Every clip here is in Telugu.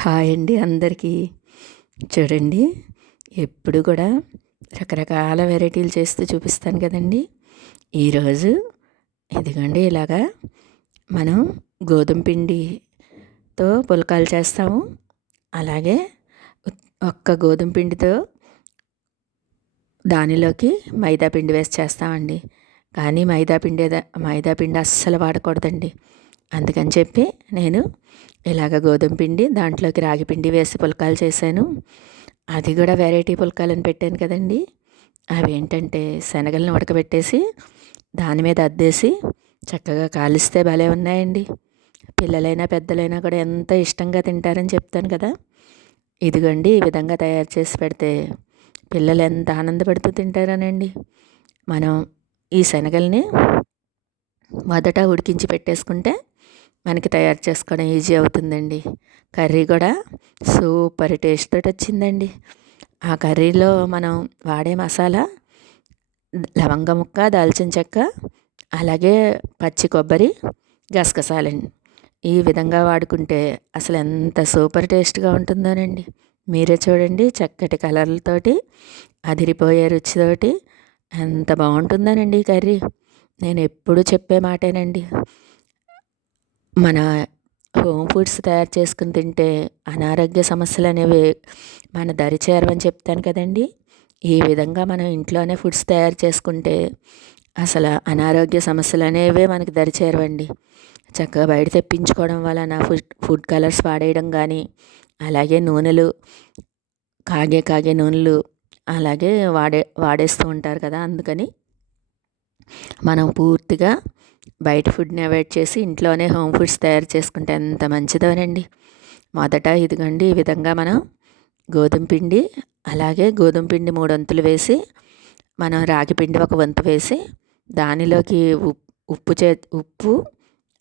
హాయ్ అండి అందరికీ. చూడండి ఎప్పుడు కూడా రకరకాల వెరైటీలు చేస్తూ చూపిస్తాను కదండి. ఈరోజు ఇదిగోండి ఇలాగా మనం గోధుమ పిండితో పులకాలు చేస్తాము. అలాగే ఒక్క గోధుమ పిండితో దానిలోకి మైదా పిండి వేసి చేస్తామండి. కానీ మైదా పిండి మైదా పిండి అస్సలు వాడకూడదండి. అందుకని చెప్పి నేను ఇలాగ గోధుమ పిండి దాంట్లోకి రాగి పిండి వేసి పుల్కాలు చేశాను. అది కూడా వెరైటీ పుల్కాలని పెట్టాను కదండి. అవి ఏంటంటే శనగలను ఉడకబెట్టేసి దాని మీద అద్దేసి చక్కగా కాలిస్తే భలే ఉన్నాయండి. పిల్లలైనా పెద్దలైనా కూడా ఎంత ఇష్టంగా తింటారని చెప్తాను కదా. ఇదిగోండి ఈ విధంగా తయారు చేసి పెడితే పిల్లలు ఎంత ఆనందపడుతూ తింటారనండి. మనం ఈ శనగల్ని మొదట ఉడికించి పెట్టేసుకుంటే మనకి తయారు చేసుకోవడం ఈజీ అవుతుందండి. కర్రీ కూడా సూపర్ టేస్ట్ తోటి వచ్చిందండి. ఆ కర్రీలో మనం వాడే మసాలా లవంగ ముక్క దాల్చిన చెక్క అలాగే పచ్చి కొబ్బరి గసగసాలండి ఈ విధంగా వాడుకుంటే అసలు ఎంత సూపర్ టేస్ట్గా ఉంటుందోనండి. మీరే చూడండి చక్కటి కలర్లతోటి అదిరిపోయే రుచితోటి ఎంత బాగుంటుందోనండి ఈ కర్రీ. నేను ఎప్పుడు చెప్పే మాటేనండి. మన హోమ్ ఫుడ్స్ తయారు చేసుకుని తింటే అనారోగ్య సమస్యలు అనేవి మన దరి చేరవని చెప్తాను కదండి. ఈ విధంగా మనం ఇంట్లోనే ఫుడ్స్ తయారు చేసుకుంటే అసలు అనారోగ్య సమస్యలు అనేవే మనకి దరి చేరవండి. చక్కగా బయట తెప్పించుకోవడం వలన ఫుడ్ ఫుడ్ కలర్స్ వాడేయడం కానీ అలాగే నూనెలు కాగే కాగే నూనెలు అలాగే వాడే వాడేస్తూ ఉంటారు కదా అందుకని మనం పూర్తిగా బయట ఫుడ్ని అవాయిడ్ చేసి ఇంట్లోనే హోమ్ ఫుడ్స్ తయారు చేసుకుంటే ఎంత మంచిదోనండి. మొదట ఇదిగండి ఈ విధంగా మనం గోధుమ పిండి అలాగే గోధుమ పిండి మూడు వంతులు వేసి మనం రాగి పిండి ఒక వంతు వేసి దానిలోకి ఉప్పు చే ఉప్పు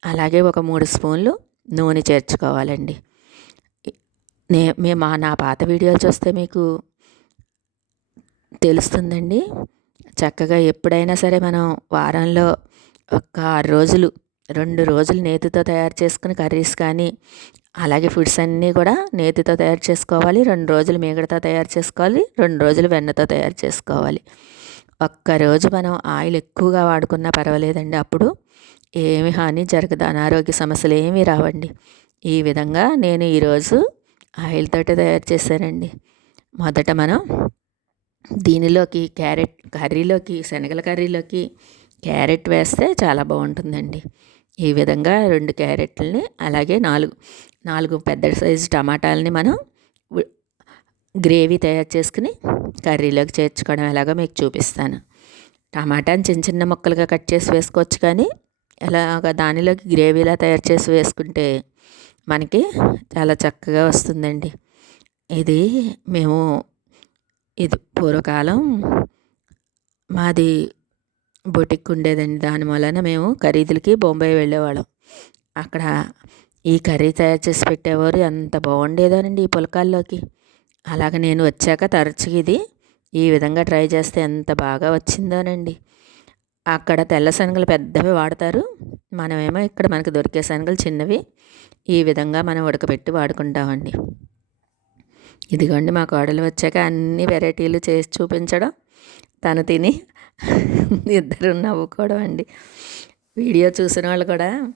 అలాగే ఒక మూడు స్పూన్లు నూనె చేర్చుకోవాలండి. నే మేము నా పాత వీడియోలు చూస్తే మీకు తెలుస్తుందండి. చక్కగా ఎప్పుడైనా సరే మనం వారంలో ఒక్క ఆరు రోజులు రెండు రోజులు నేతితో తయారు చేసుకుని కర్రీస్ కానీ అలాగే ఫుడ్స్ అన్నీ కూడా నేతితో తయారు చేసుకోవాలి రెండు రోజులు మీగడతో తయారు చేసుకోవాలి రెండు రోజులు వెన్నతో తయారు చేసుకోవాలి. ఒక్కరోజు మనం ఆయిల్ ఎక్కువగా వాడుకున్నా పర్వాలేదండి అప్పుడు. ఏమి హాని జరగదు అనారోగ్య సమస్యలు ఏమీ రావండి. ఈ విధంగా నేను ఈరోజు ఆయిల్ తోటి తయారు చేశానండి. మొదట మనం దీనిలోకి క్యారెట్ కర్రీలోకి శనగల కర్రీలోకి క్యారెట్ వేస్తే చాలా బాగుంటుందండి. ఈ విధంగా రెండు క్యారెట్లని అలాగే నాలుగు నాలుగు పెద్ద సైజు టమాటాలని మనం గ్రేవీ తయారు చేసుకుని కర్రీలోకి చేర్చుకోవడం ఎలాగో మీకు చూపిస్తాను. టమాటాని చిన్న చిన్న ముక్కలుగా కట్ చేసి వేసుకోవచ్చు కానీ ఇలాగ దానిలోకి గ్రేవీలా తయారు చేసి వేసుకుంటే మనకి చాలా చక్కగా వస్తుందండి. ఇది మేము ఇది పూర్వకాలం మాది బొటిక్ ఉండేదండి దాని వలన మేము ఖరీదులకి బొంబాయి వెళ్ళేవాళ్ళం. అక్కడ ఈ కర్రీ తయారు చేసి పెట్టేవారు. ఎంత బాగుండేదోనండి ఈ పులకాల్లోకి. అలాగ నేను వచ్చాక తరచుగా ఇది ఈ విధంగా ట్రై చేస్తే ఎంత బాగా వచ్చిందోనండి. అక్కడ తెల్ల శనగలు పెద్దవి వాడతారు. మనమేమో ఇక్కడ మనకు దొరికే శనగలు చిన్నవి ఈ విధంగా మనం ఉడకబెట్టి వాడుకుంటామండి. ఇదిగోండి మా కోడలు వచ్చాక అన్ని వెరైటీలు చేసి చూపించడం. తను తిని ఇద్దరు నవ్వుకోవడం అండి. వీడియో చూసిన వాళ్ళు కూడా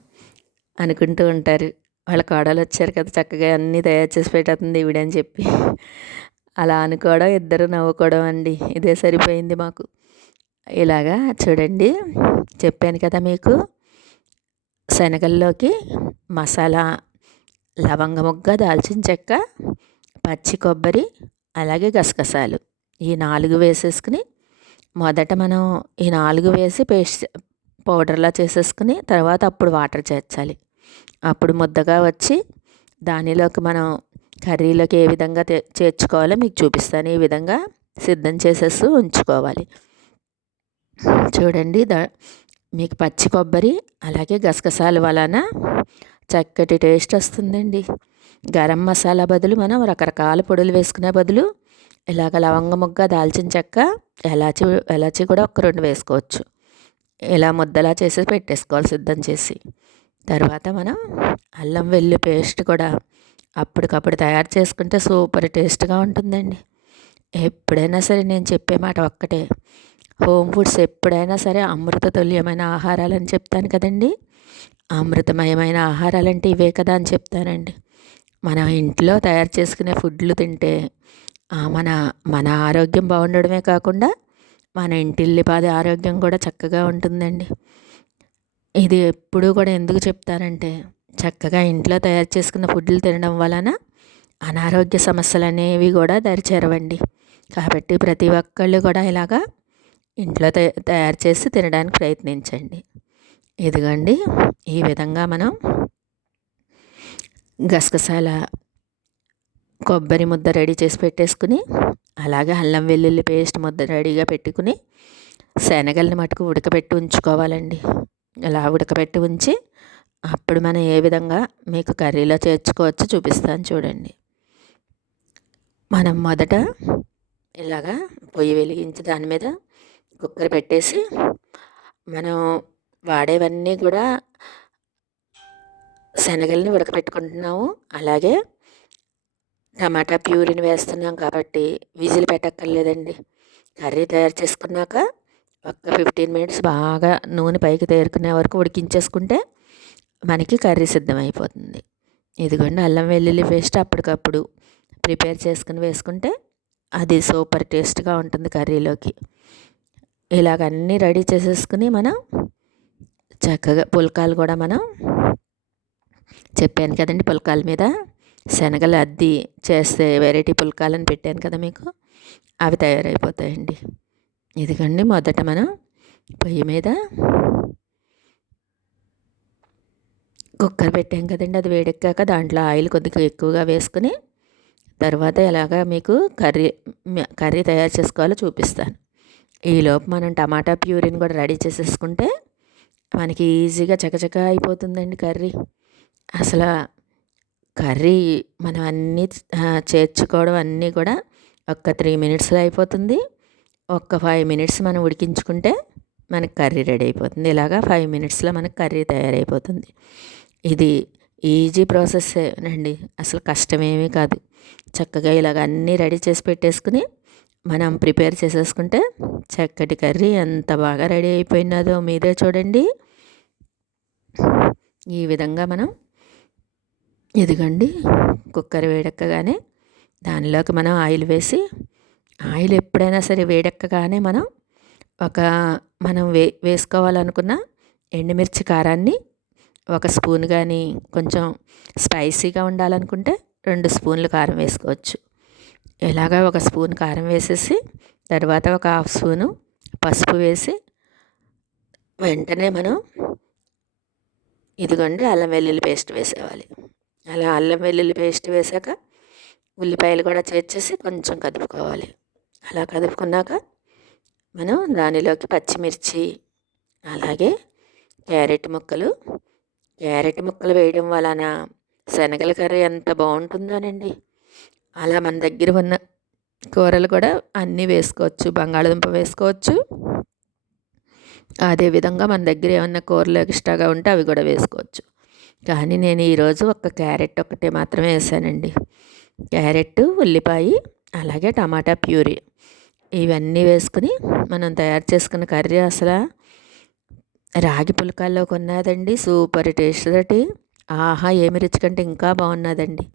అనుకుంటూ ఉంటారు. వాళ్ళ కోడలు వచ్చారు కదా చక్కగా అన్నీ తయారు చేసి పెట్టేస్తుంది ఈవిడని చెప్పి. అలా అనుకోవడం ఇద్దరు నవ్వుకోవడం అండి. ఇదే సరిపోయింది మాకు. ఇలాగా చూడండి చెప్పాను కదా మీకు శనగల్లోకి మసాలా లవంగ ముగ్గ దాల్చిన చెక్క పచ్చి కొబ్బరి అలాగే గసగసాలు. ఈ నాలుగు వేసేసుకుని మొదట మనం ఈ నాలుగు వేసి పేస్ట్ పౌడర్లా చేసేసుకుని తర్వాత అప్పుడు వాటర్ చేర్చాలి. అప్పుడు ముద్దగా వచ్చి దానిలోకి మనం కర్రీలోకి ఏ విధంగా చేర్చుకోవాలో మీకు చూపిస్తాను. ఈ విధంగా సిద్ధం చేసేస్తూ ఉంచుకోవాలి. చూడండి దా మీకు పచ్చి కొబ్బరి అలాగే గసగసాల వలన చక్కటి టేస్ట్ వస్తుందండి. గరం మసాలా బదులు మనం రకరకాల పొడులు వేసుకునే బదులు ఇలాగ లవంగ ముగ్గ దాల్చిన చెక్క ఎలాచి ఎలాచి కూడా ఒక రెండు వేసుకోవచ్చు. ఇలా ముద్దలా చేసి పెట్టేసుకోవాలి సిద్ధం చేసి. తర్వాత మనం అల్లం వెల్లి పేస్ట్ కూడా అప్పటికప్పుడు తయారు చేసుకుంటే సూపర్ టేస్ట్గా ఉంటుందండి. ఎప్పుడైనా సరే నేను చెప్పే మాట ఒక్కటే. హోమ్ ఫుడ్స్ ఎప్పుడైనా సరే అమృత తుల్యమైన ఆహారాలని చెప్తాను కదండి. అమృతమయమైన ఆహారాలంటే ఇవే కదా అని చెప్తానండి. మనం ఇంట్లో తయారు చేసుకునే ఫుడ్లు తింటే మన మన ఆరోగ్యం బాగుండడమే కాకుండా మన ఇంటిల్లిపాది ఆరోగ్యం కూడా చక్కగా ఉంటుందండి. ఇది ఎప్పుడూ కూడా ఎందుకు చెప్తారంటే చక్కగా ఇంట్లో తయారు చేసుకున్న ఫుడ్లు తినడం వలన అనారోగ్య సమస్యలు అనేవి కూడా దరిచేరవండి. కాబట్టి ప్రతి ఒక్కళ్ళు కూడా ఇలాగా ఇంట్లో తయారు చేసి తినడానికి ప్రయత్నించండి. ఇదిగండి ఈ విధంగా మనం గసగసాల కొబ్బరి ముద్ద రెడీ చేసి పెట్టేసుకుని అలాగే అల్లం వెల్లుల్లి పేస్ట్ ముద్ద రెడీగా పెట్టుకుని శనగల్ని మటుకు ఉడకబెట్టి ఉంచుకోవాలండి. ఇలా ఉడకబెట్టి ఉంచి అప్పుడు మనం ఏ విధంగా మీకు కర్రీలో చేర్చుకోవచ్చో చూపిస్తాను చూడండి. మనం మొదట ఇలాగా పొయ్యి వెలిగించి దాని మీద కుక్కర్ పెట్టేసి మనం వాడేవన్నీ కూడా శనగల్ని ఉడకపెట్టుకుంటున్నాము అలాగే టమాటా ప్యూరిని వేస్తున్నాం కాబట్టి విజిల్ పెట్టక్కర్లేదండి. కర్రీ తయారు చేసుకున్నాక ఒక్క ఫిఫ్టీన్ మినిట్స్ బాగా నూనె పైకి తేరుకునే వరకు ఉడికించేసుకుంటే మనకి కర్రీ సిద్ధమైపోతుంది. ఇదిగోండి అల్లం వెల్లుల్లి పేస్ట్ అప్పటికప్పుడు ప్రిపేర్ చేసుకుని వేసుకుంటే అది సూపర్ టేస్ట్గా ఉంటుంది కర్రీలోకి. ఇలాగ అన్నీ రెడీ చేసేసుకుని మనం చక్కగా పుల్కాలు కూడా మనం చెప్పాను కదండి పుల్కాల మీద. శనగలు అద్ది చేస్తే వెరైటీ పుల్కాలని పెట్టాను కదా మీకు అవి తయారైపోతాయండి. ఇదిగండి మొదట మనం పొయ్యి మీద కుక్కర్ పెట్టాం కదండి అది వేడెక్కాక దాంట్లో ఆయిల్ కొద్దిగా ఎక్కువగా వేసుకుని తర్వాత ఎలాగా మీకు కర్రీ కర్రీ తయారు చేసుకోవాలో చూపిస్తాను. ఈలోపు మనం టమాటా ప్యూరిని కూడా రెడీ చేసేసుకుంటే మనకి ఈజీగా చకచక అయిపోతుందండి కర్రీ. అసలు కర్రీ మనం అన్నీ చేర్చుకోవడం అన్నీ కూడా ఒక్క త్రీ మినిట్స్లో అయిపోతుంది. ఒక్క ఫైవ్ మినిట్స్ మనం ఉడికించుకుంటే మనకి కర్రీ రెడీ అయిపోతుంది. ఇలాగా ఫైవ్ మినిట్స్లో మనకి కర్రీ తయారైపోతుంది. ఇది ఈజీ ప్రాసెస్ అండి అసలు కష్టమేమీ కాదు. చక్కగా ఇలాగ అన్నీ రెడీ చేసి పెట్టేసుకుని మనం ప్రిపేర్ చేసేసుకుంటే చక్కటి కర్రీ ఎంత బాగా రెడీ అయిపోయినదో మీరే చూడండి. ఈ విధంగా మనం ఇదిగండి కుక్కర్ వేడెక్కగానే దానిలోకి మనం ఆయిల్ వేసి ఆయిల్ ఎప్పుడైనా సరే వేడెక్కగానే మనం ఒక మనం వే వేసుకోవాలనుకున్న ఎండుమిర్చి కారాన్ని ఒక స్పూన్ కానీ కొంచెం స్పైసీగా ఉండాలనుకుంటే రెండు స్పూన్లు కారం వేసుకోవచ్చు. ఇలాగా ఒక స్పూన్ కారం వేసేసి తర్వాత ఒక హాఫ్ స్పూను పసుపు వేసి వెంటనే మనం ఇదిగోండి అల్లం వెల్లుల్లి పేస్ట్ వేసేవాలి అలా అల్లం వెల్లుల్లి పేస్ట్ వేసాక ఉల్లిపాయలు కూడా చేర్చేసి కొంచెం కదుపుకోవాలి. అలా కదుపుకున్నాక మనం దానిలోకి పచ్చిమిర్చి అలాగే క్యారెట్ ముక్కలు. క్యారెట్ ముక్కలు వేయడం వలన శనగల కర్రీ ఎంత బాగుంటుందోనండి. అలా మన దగ్గర ఉన్న కూరలు కూడా అన్నీ వేసుకోవచ్చు బంగాళదుంప వేసుకోవచ్చు. అదేవిధంగా మన దగ్గర ఏమన్నా కూరలు ఎక్స్ట్రాగా ఉంటే అవి కూడా వేసుకోవచ్చు. కానీ నేను ఈరోజు ఒక క్యారెట్ ఒకటే మాత్రమే వేసానండి. క్యారెట్ ఉల్లిపాయ అలాగే టమాటా ప్యూరీ. ఇవన్నీ వేసుకుని మనం తయారు చేసుకున్న కర్రీ అసలు రాగి పులకాల్లో కొన్నదండి. సూపర్ టేస్ట్ తోటి. ఆహా ఏమి రుచి కంటే ఇంకా బాగున్నదండి.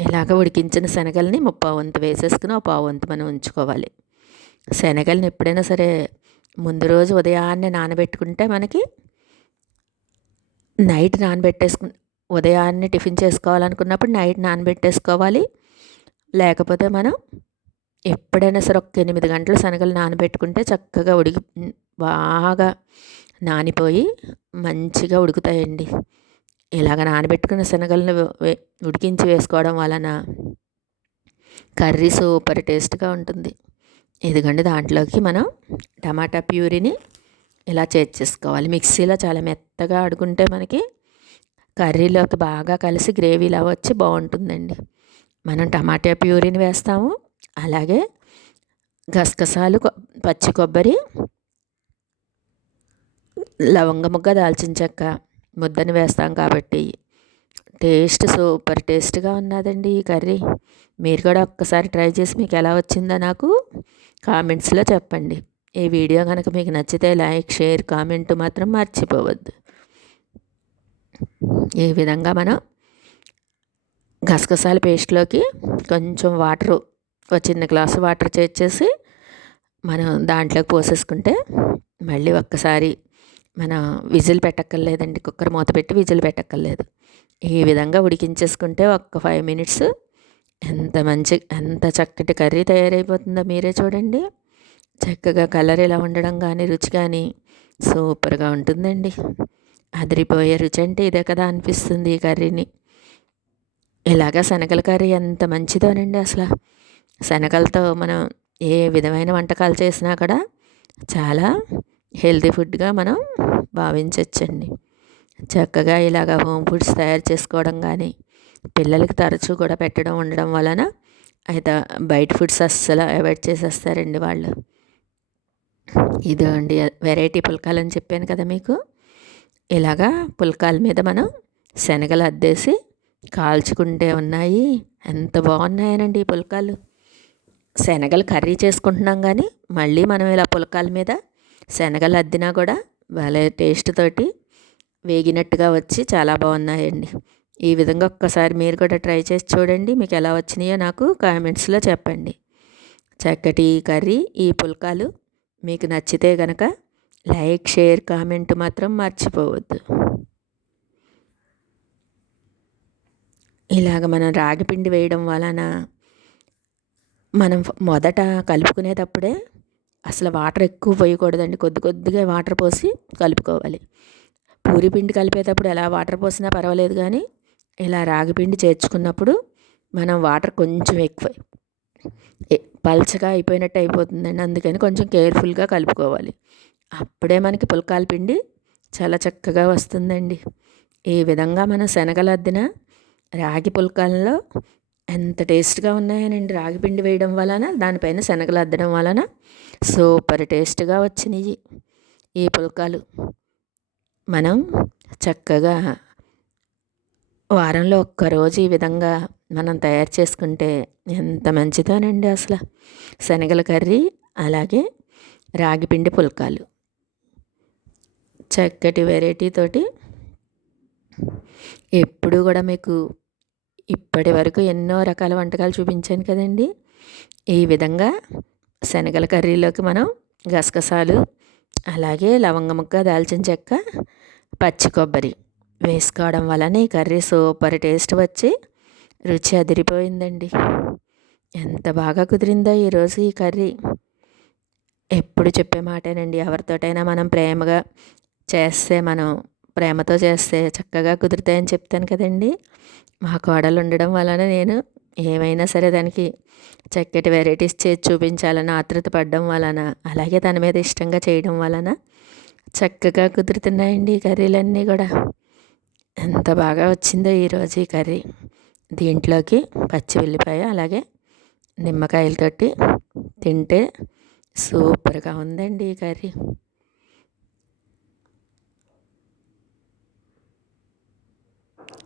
ఇలాగ ఉడికించిన శనగల్ని ముప్పా వంతు వేసేసుకుని ఒక పావు వంతు మనం ఉంచుకోవాలి. శనగల్ని ఎప్పుడైనా సరే ముందు రోజు ఉదయాన్నే నానబెట్టుకుంటే మనకి నైట్ నానబెట్టేసుకు ఉదయాన్నే టిఫిన్ చేసుకోవాలనుకున్నప్పుడు నైట్ నానబెట్టేసుకోవాలి. లేకపోతే మనం ఎప్పుడైనా సరే ఒక ఎనిమిది గంటలు శనగలు నానబెట్టుకుంటే చక్కగా ఉడికి బాగా నానిపోయి మంచిగా ఉడుకుతాయండి. ఇలాగ నానబెట్టుకున్న శనగలను ఉడికించి వేసుకోవడం వలన కర్రీ సూపర్ టేస్ట్గా ఉంటుంది. ఇదిగండి దాంట్లోకి మనం టమాటా ప్యూరీని ఇలా చేర్చేసుకోవాలి మిక్సీలో చాలా మెత్తగా అడుగుంటే మనకి కర్రీలోకి బాగా కలిసి గ్రేవీలా వచ్చి బాగుంటుందండి. మనం టమాటా ప్యూరీని వేస్తాము. అలాగే గసగసాలు పచ్చి కొబ్బరి లవంగ ముగ్గ దాల్చిన చెక్క ముద్దని వేస్తాం కాబట్టి టేస్ట్ సూపర్ టేస్ట్గా ఉన్నదండి ఈ కర్రీ. మీరు కూడా ఒక్కసారి ట్రై చేసి మీకు ఎలా వచ్చిందో నాకు కామెంట్స్లో చెప్పండి. ఈ వీడియో కనుక మీకు నచ్చితే లైక్ షేర్ కామెంట్ మాత్రం మర్చిపోవద్దు. ఈ విధంగా మనం గసగసాల పేస్ట్లోకి కొంచెం వాటరు ఒక చిన్న గ్లాసు వాటర్ చేర్చేసి మనం దాంట్లోకి పోసేసుకుంటే మళ్ళీ ఒక్కసారి మన విజిల్ పెట్టక్కర్లేదండి. కుక్కర్ మూత పెట్టి విజిల్ పెట్టక్కర్లేదు. ఈ విధంగా ఉడికించేసుకుంటే ఒక్క ఫైవ్ మినిట్స్ ఎంత మంచి ఎంత చక్కటి కర్రీ తయారైపోతుందో మీరే చూడండి. చక్కగా కలర్ ఇలా ఉండడం కానీ రుచి కానీ సూపర్గా ఉంటుందండి. అదిరిపోయే రుచి అంటే ఇదే కదా అనిపిస్తుంది ఈ కర్రీని. ఇలాగ శనగల కర్రీ ఎంత మంచిదోనండి అసలు. శనగలతో మనం ఏ విధమైన వంటకాలు చేసినా కూడా చాలా హెల్తీ ఫుడ్గా మనం భావించవచ్చండి చక్కగా ఇలాగ హోమ్ ఫుడ్స్ తయారు చేసుకోవడం కానీ పిల్లలకి తరచూ కూడా పెట్టడం ఉండడం వలన అయితే బయట ఫుడ్స్ అస్సలు అవాయిడ్ చేసేస్తారండి వాళ్ళు. ఇదో అండి వెరైటీ పుల్కాలు అని చెప్పాను కదా మీకు. ఇలాగా పుల్కాల మీద మనం శనగలు అద్దేసి కాల్చుకుంటే ఉన్నాయి. ఎంత బాగున్నాయనండి ఈ పుల్కాలు. శనగలు కర్రీ చేసుకుంటున్నాం కానీ మళ్ళీ మనం ఇలా పుల్కాల మీద శనగలు అద్దినా కూడా భలే టేస్ట్ తోటి వేగినట్టుగా వచ్చి చాలా బాగున్నాయండి. ఈ విధంగా ఒక్కసారి మీరు కూడా ట్రై చేసి చూడండి మీకు ఎలా వచ్చినాయో నాకు కామెంట్స్లో చెప్పండి. చక్కటి కర్రీ ఈ పుల్కాలు. మీకు నచ్చితే కనుక లైక్ షేర్ కామెంట్ మాత్రం మర్చిపోవద్దు. ఇలాగ మనం రాగి పిండి వేయడం వలన మనం మొదట కలుపుకునేటప్పుడే అసలు వాటర్ ఎక్కువ పోయకూడదండి. కొద్ది కొద్దిగా వాటర్ పోసి కలుపుకోవాలి. పూరి పిండి కలిపేటప్పుడు ఎలా వాటర్ పోసినా పర్వాలేదు కానీ ఇలా రాగి పిండి చేర్చుకున్నప్పుడు మనం వాటర్ కొంచెం ఎక్కువ పల్చగా అయిపోయినట్టు అయిపోతుందండి. అందుకని కొంచెం కేర్ఫుల్గా కలుపుకోవాలి. అప్పుడే మనకి పుల్కాల పిండి చాలా చక్కగా వస్తుందండి. ఈ విధంగా మనం శనగలద్దిన రాగి పుల్కాలలో ఎంత టేస్ట్గా ఉన్నాయనండి. రాగి పిండి వేయడం వలన దానిపైన శనగలు అద్దడం వలన సూపర్ టేస్ట్గా వచ్చినాయి ఈ పుల్కాలు. మనం చక్కగా వారంలో ఒక్కరోజు ఈ విధంగా మనం తయారు చేసుకుంటే ఎంత మంచిదోనండి అసలు. శనగల కర్రీ అలాగే రాగిపిండి పుల్కాలు. చక్కటి వెరైటీ తోటి ఎప్పుడు కూడా మీకు ఇప్పటి వరకు ఎన్నో రకాల వంటకాలు చూపించాను కదండి. ఈ విధంగా శనగల కర్రీలోకి మనం గసగసాలు అలాగే లవంగ ముక్క దాల్చిన చెక్క పచ్చి కొబ్బరి వేసుకోవడం వలన ఈ కర్రీ సూపర్ టేస్ట్ వచ్చి రుచి అదిరిపోయిందండి. ఎంత బాగా కుదిరిందో ఈరోజు ఈ కర్రీ. ఎప్పుడు చెప్పే మాటేనండి ఎవరితోటైనా మనం ప్రేమగా చేస్తే మనం ప్రేమతో చేస్తే చక్కగా కుదురుతాయని చెప్తాను కదండి. మా కోడలు ఉండడం వలన నేను ఏమైనా సరే దానికి చక్కటి వెరైటీస్ చేసి చూపించాలని ఆతృత పడడం వలన అలాగే తన మీద ఇష్టంగా చేయడం వలన చక్కగా కుదురుతున్నాయండి ఈ కర్రీలన్నీ కూడా. ఎంత బాగా వచ్చిందో ఈరోజు ఈ కర్రీ. దీంట్లోకి పచ్చి ఉల్లిపాయ అలాగే నిమ్మకాయలతోటి తింటే సూపర్గా ఉందండి ఈ కర్రీ.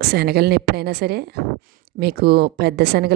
శనగలను ఎప్పుడైనా సరే మీకు పెద్ద శనగలు